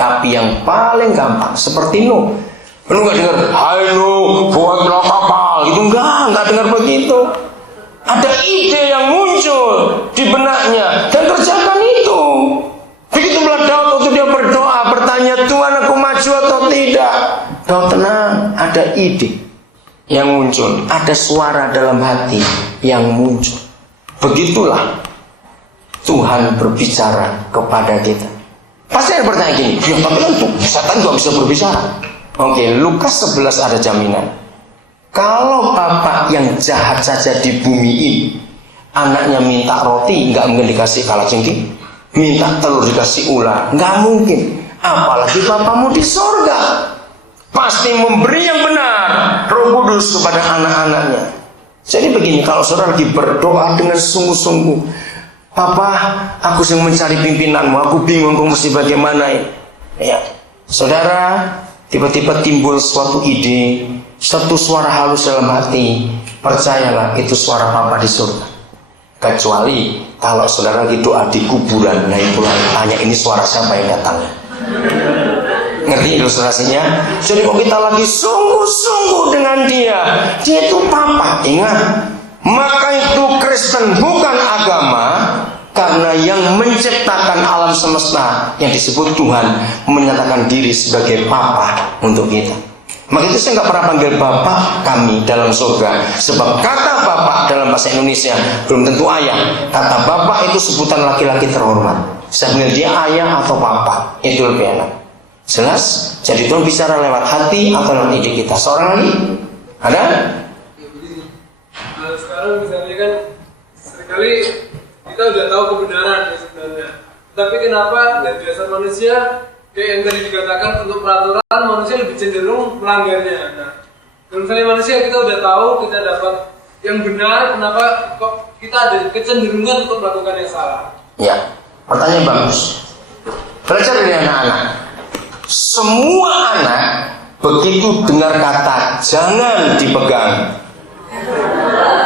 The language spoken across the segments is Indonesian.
Tapi yang paling gampang seperti Nuh. Lu nggak dengar, hai Nuh, buatlah kapal. Itu nggak dengar begitu. Ada ide yang muncul di benaknya dan kerjakan itu. Begitu Daud waktu dia berdoa, bertanya, Tuhan aku maju atau tidak? Daud tenang, ada ide yang muncul, ada suara dalam hati yang muncul. Begitulah Tuhan berbicara kepada kita. Pasti ada bertanya gini, ya tapi kan setan juga bisa berbicara. Oke, Lukas 11 ada jaminan. Kalau bapak yang jahat saja di bumi ini, anaknya minta roti, nggak mungkin dikasih kalajengking. Minta telur dikasih ular, nggak mungkin. Apalagi bapamu di sorga, pasti memberi yang benar, Roh Kudus kepada anak-anaknya. Jadi begini, kalau saudara lagi berdoa dengan sungguh-sungguh, Papa, aku sedang mencari pimpinanmu, aku bingung aku mesti bagaimana ini. Ya, saudara, tiba-tiba timbul suatu ide, satu suara halus dalam hati. Percayalah, itu suara Papa di surga. Kecuali kalau saudara lagi doa di kuburan, nah itulah tanya ini suara siapa yang datang. Ngerti ilustrasinya? Jadi kalau kita lagi sungguh-sungguh dengan dia itu Papa. Ingat, maka itu Kristen bukan agama, karena yang menciptakan alam semesta yang disebut Tuhan menyatakan diri sebagai Papa untuk kita. Maka itu saya nggak pernah panggil Bapak kami dalam surga, sebab kata Bapak dalam bahasa Indonesia belum tentu ayah. Kata Bapak itu sebutan laki-laki terhormat. Saya panggil dia ayah atau Papa, itu lebih enak. Jelas? Jadi Tuhan bicara lewat hati atau lewat ide kita. Seorang lagi? Ada? Nah, sekarang misalnya kan seringkali kita udah tahu kebenaran ya sebenarnya. Tapi kenapa dari dasar manusia kayak yang tadi dikatakan untuk peraturan manusia lebih cenderung melanggarnya. Nah, kalau misalnya manusia kita udah tahu, kita dapat yang benar, kenapa kok kita ada kecenderungan untuk melakukan yang salah? Ya, pertanyaan bagus. Belajar dari anak-anak. Semua anak begitu dengar kata jangan dipegang,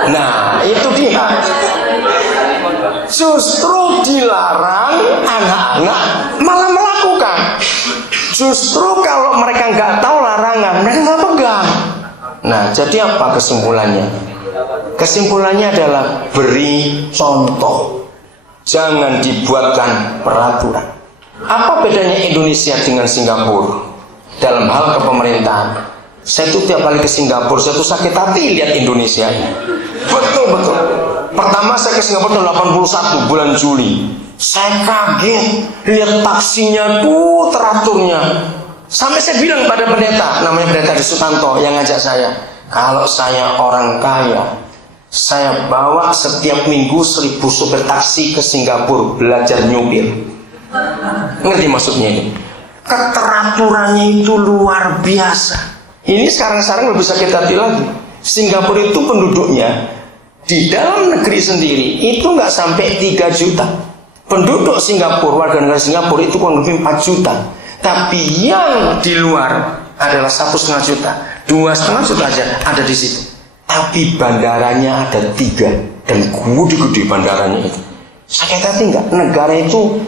nah itu dia. Justru dilarang, anak-anak malah melakukan. Justru kalau mereka nggak tahu larangan, mereka nggak pegang. Nah, jadi apa kesimpulannya? Kesimpulannya adalah beri contoh. Jangan dibuatkan peraturan. Apa bedanya Indonesia dengan Singapura dalam hal kepemerintahan? Saya tuh tiap kali ke Singapura, saya tuh sakit hati lihat Indonesia ini. Betul. Pertama saya ke Singapura tahun 81 bulan Juli. Saya kaget lihat taksinya tuh teraturnya. Sampai saya bilang pada pendeta, namanya pendeta di Sutanto yang ngajak saya, kalau saya orang kaya, saya bawa setiap minggu 1000 supir taksi ke Singapura belajar nyupir. Ngerti maksudnya ini? Keteraturannya itu luar biasa. Ini sekarang lebih sakit hati lagi. Singapura itu penduduknya di dalam negeri sendiri itu nggak sampai 3 juta. Penduduk Singapura, warga negara Singapura itu kurang lebih 4 juta. Tapi yang di luar adalah 1,5 juta, 2,5 juta aja ada di situ. Tapi bandaranya ada 3 dan gede-gede bandaranya itu. Sakit hati nggak? Negara itu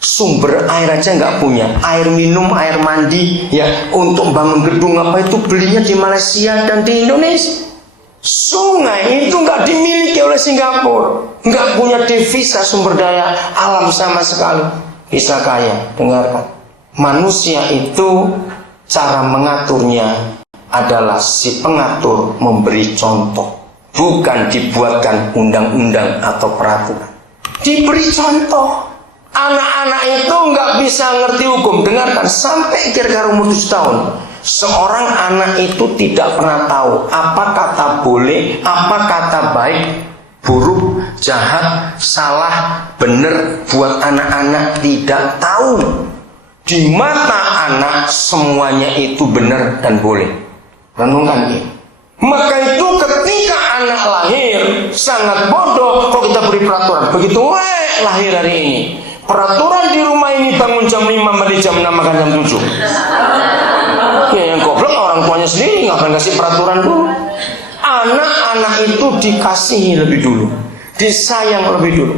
sumber air aja nggak punya, air minum, air mandi, ya untuk bangun gedung apa itu belinya di Malaysia dan di Indonesia. Sungai itu nggak dimiliki oleh Singapura, nggak punya devisa sumber daya alam sama sekali. Bisa kaya, dengarkan. Manusia itu cara mengaturnya adalah si pengatur memberi contoh, bukan dibuatkan undang-undang atau peraturan. Diberi contoh. Anak-anak itu nggak bisa ngerti hukum. Dengarkan, sampai kira-kira umur 7 tahun seorang anak itu tidak pernah tahu apa kata boleh, apa kata baik, buruk, jahat, salah, benar. Buat anak-anak tidak tahu. Di mata anak semuanya itu benar dan boleh. Renungkan ini. Maka itu ketika anak lahir sangat bodoh kalau kita beri peraturan. Begitu lahir hari ini, peraturan di rumah ini bangun jam 5 mandi jam 6 makan jam 7. Ya yang goblok orang tuanya sendiri nggak akan kasih peraturan dulu. Anak-anak itu dikasihi lebih dulu, disayang lebih dulu.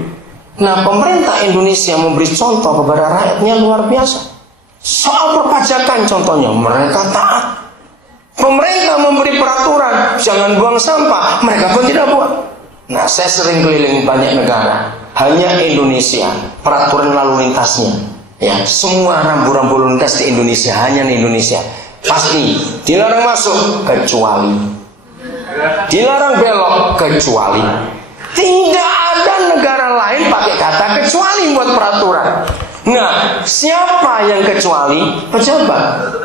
Nah, pemerintah Indonesia memberi contoh kepada rakyatnya luar biasa. Soal perpajakan contohnya, mereka taat. Pemerintah memberi peraturan, jangan buang sampah, mereka pun tidak buang. Nah, saya sering keliling banyak negara, hanya Indonesia, peraturan lalu lintasnya, ya, semua rambu-rambu lalu lintas di Indonesia, hanya di Indonesia. Pasti dilarang masuk, kecuali. Dilarang belok, kecuali. Tidak ada negara lain pakai kata kecuali buat peraturan. Nah, siapa yang kecuali? Pejabat.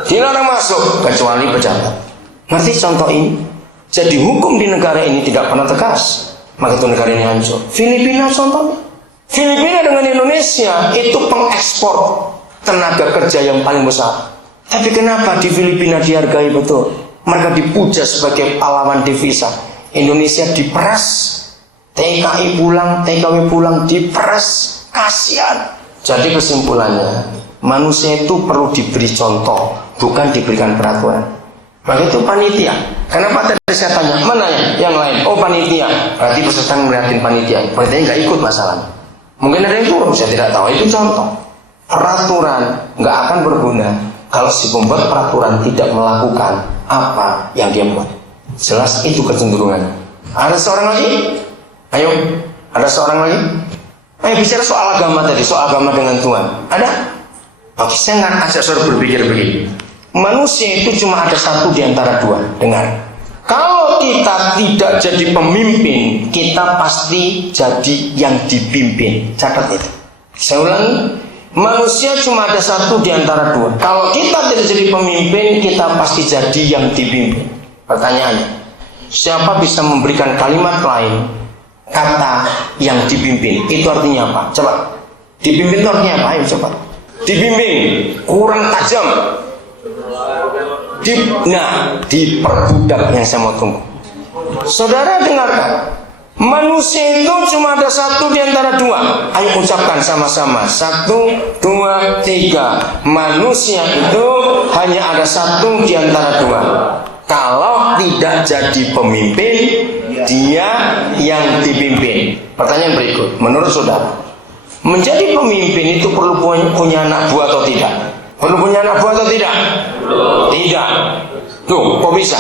Dilarang masuk, kecuali pejabat. Ngerti contoh ini? Jadi hukum di negara ini tidak pernah tegas. Maka itu negara ini hancur. Filipina contohnya. Filipina dengan Indonesia itu pengekspor tenaga kerja yang paling besar. Tapi kenapa di Filipina dihargai betul? Mereka dipuja sebagai pahlawan devisa. Indonesia diperas. TKI pulang, TKW pulang, diperas. Kasihan. Jadi kesimpulannya, manusia itu perlu diberi contoh, bukan diberikan peraturan. Maka itu panitia. Kenapa tadi saya tanya, mana ya? Yang lain? Oh, panitia. Berarti peserta ngeliatin panitia. Panitianya nggak ikut masalahnya. Mungkin ada yang turun, saya tidak tahu. Itu contoh. Peraturan nggak akan berguna kalau si pembuat peraturan tidak melakukan apa yang dia buat. Jelas itu kecenderungan. Ada seorang lagi? Ayo, ada seorang lagi? Ayo bicara soal agama tadi, soal agama dengan Tuhan. Ada? Oke, saya nggak ajak saudara berpikir begini. Manusia itu cuma ada satu di antara dua. Dengar. Kalau kita tidak jadi pemimpin, kita pasti jadi yang dipimpin. Catat itu. Saya ulangi. Manusia cuma ada satu di antara dua. Kalau kita tidak jadi pemimpin, kita pasti jadi yang dipimpin. Pertanyaannya, siapa bisa memberikan kalimat lain, kata yang dipimpin? Itu artinya apa? Coba. Dipimpin itu artinya apa? Ayo coba. Dibimbing, kurang tajam. Diperbudak yang saya mau tunggu. Saudara dengarkan. Manusia itu cuma ada satu di antara dua. Ayo ucapkan sama-sama. 1, 2, 3. Manusia itu hanya ada satu di antara dua. Kalau tidak jadi pemimpin, dia yang dipimpin. Pertanyaan berikut, menurut saudara, menjadi pemimpin itu perlu punya anak buah atau tidak? Perlu punya anak buah atau tidak? Tidak. Tuh, kok bisa?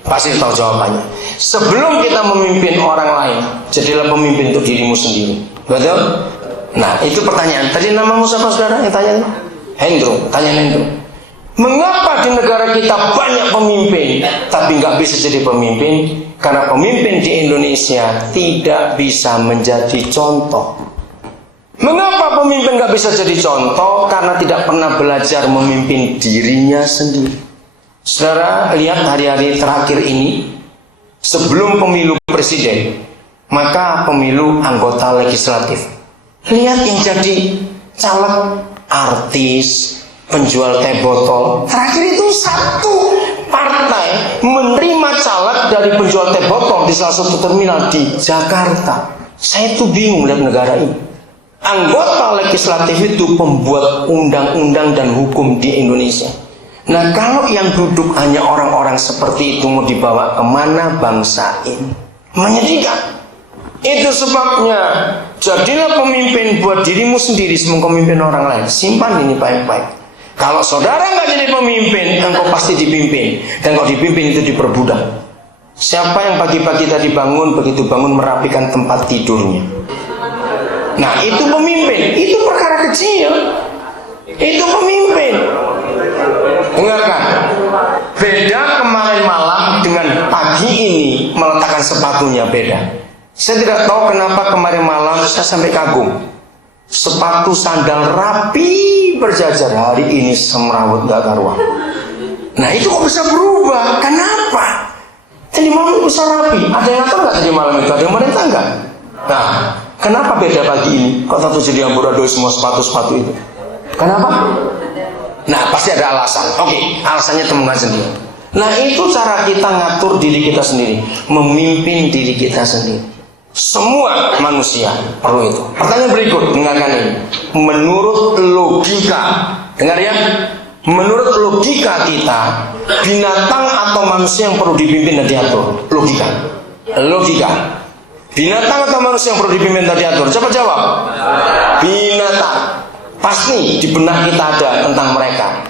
Pasti tahu jawabannya. Sebelum kita memimpin orang lain, jadilah pemimpin untuk dirimu sendiri. Betul? Nah, itu pertanyaan. Tadi namamu siapa saudara yang tanya? Hendro. Tanya Hendro. Mengapa di negara kita banyak pemimpin, tapi nggak bisa jadi pemimpin? Karena pemimpin di Indonesia tidak bisa menjadi contoh. Mengapa pemimpin nggak bisa jadi contoh? Karena tidak pernah belajar memimpin dirinya sendiri. Saudara lihat hari-hari terakhir ini, sebelum pemilu presiden, maka pemilu anggota legislatif. Lihat yang jadi caleg, artis, penjual teh botol. Terakhir itu satu partai menerima caleg dari penjual teh botol di salah satu terminal di Jakarta. Saya tuh bingung lihat negara ini. Anggota legislatif itu pembuat undang-undang dan hukum di Indonesia. Nah, kalau yang duduk hanya orang-orang seperti itu, mau dibawa kemana bangsa ini? Menyedihkan. Itu sebabnya, jadilah pemimpin buat dirimu sendiri sebelum memimpin orang lain. Simpan ini baik-baik. Kalau saudara nggak jadi pemimpin, engkau pasti dipimpin. Dan kalau dipimpin itu diperbudak. Siapa yang pagi-pagi tadi bangun, begitu bangun merapikan tempat tidurnya? Nah, itu pemimpin. Itu perkara kecil. Itu pemimpin. Dengarkan. Beda kemarin malam dengan pagi ini meletakkan sepatunya beda. Saya tidak tahu kenapa kemarin malam saya sampai kagum. Sepatu sandal rapi berjajar. Hari ini semrawut gak karuan. Nah, itu kok bisa berubah? Kenapa? Tadi malam itu bisa rapi. Ada yang ngatur nggak tadi malam itu? Ada yang merintah nggak? Nah, kenapa beda pagi ini? Kok satu jadi amburadul semua sepatu-sepatu itu? Kenapa? Nah, pasti ada alasan. Oke, alasannya temukan sendiri. Nah, itu cara kita ngatur diri kita sendiri, memimpin diri kita sendiri. Semua manusia perlu itu. Pertanyaan berikut, dengarkan ini. Menurut logika, dengar ya. Menurut logika kita, binatang atau manusia yang perlu dipimpin dan diatur? Logika. Logika. Binatang atau manusia yang perlu dipimpin dan diatur? Coba jawab. Binatang. pasti di benak kita ada tentang mereka.